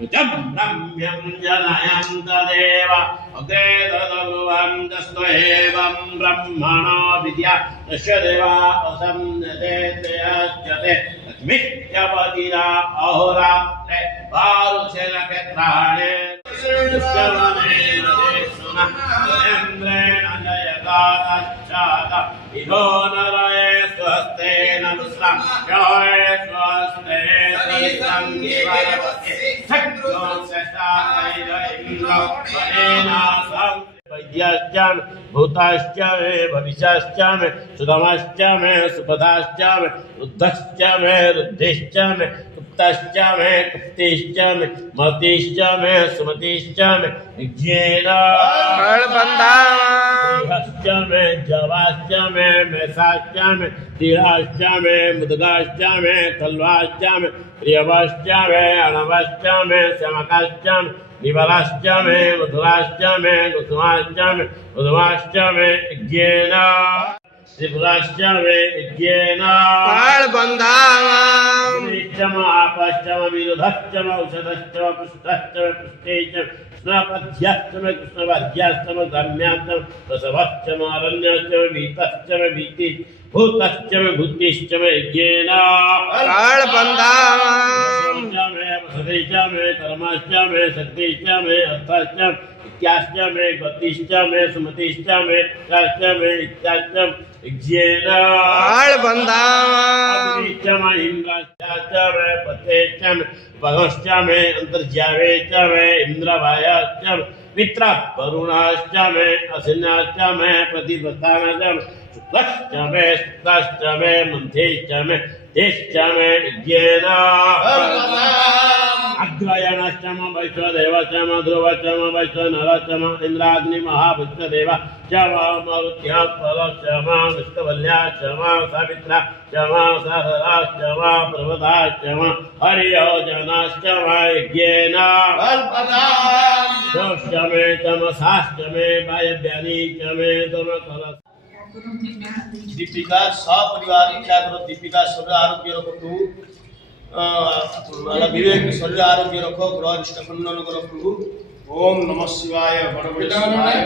ब्रह्म्यं जनयं तदेव अग्रे तदभुवन्तस्त्वमेवं ब्रह्मणो विद्या तस्य देवा असंयते तस्मित्यवतिना अहोरात्रे वारुषेणक्षेत्राणि इन्द्रेण जयगातश्चात इहो नरये स्वस्तेन विश्राम्योये स्वस्ते वैद्याश्च भूताश्च मे भविष्याश्च मे सुगमाश्च मे सुपदाश्च मे रुद्धश्च मे रुद्धिश्च मे गुप्ताश्च मे गुप्तिश्च मे मतिश्च मे सुमतिश्च मे विज्ञेन बलबन्धाश्च मे जवाश्च मे मेषाश्च मे तीराश्च मे मुद्गाश्च मे कल्वाश्च मे प्रियवाश्च मे अणवाश्च मे शमकाश्च मे निबलाश्च मे मधुराश्च मे कुसुमाश्च मे मधुमाश्च मे यज्ञेन त्रिपुराश्च मे यज्ञेन आपश्च विरुधश्च औषधश्च पुष्टश्च पुष्टेश्च कृष्णपद्यश्च मे कृष्णवाद्याश्च ग्राम्याश्च प्रसवश्च अरण्यश्च वीतश्च वीति भूतश्च भूतिश्च यज्ञेन मे वसतिश्च मे कर्मश्च मे शक्तिश्च मे अर्थश्च इत्याश्च मे गतिश्च मे सुमतिश्च मे इत्याश्च मे इत्याश्च यज्ञेन अग्निश्च मे इंद्राश्च मे पतेश्च मे भगश्च मे अंतर्जावेश्च मे इंद्रवायाश्च मे मित्रः वरुणाश्च मे असिन्याश्च मे प्रतिपत्ताश्च मे शुक्लश्च मे शुक्लश्च मे मन्थेश्च मे तेश्च मे यज्ञेन अग्रयणश्च मे वैश्वदेवश्च मे ध्रुवश्च मे वैश्वनरश्च मे इन्द्राग्निमहाविश्वदेवश्च मे मरुत्यः फलश्च मे विष्णुवल्याश्च मे सावित्राश्च मे सहस्राश्च मे पर्वताश्च मे हरियोजनाश्च मे यज्ञेन दोश्च मे तमसाश्च मे वायव्यानि च मे तमकलश्च दीपिका सपरिवार इच्छा करो दीपिका शरीर आरोग्य रखो प्रभु विवेक शरीर आरोग्य रखो ग्रह निष्ठ खंडन करो प्रभु। ओम नमः शिवाय बड़ बड़ शिवाय।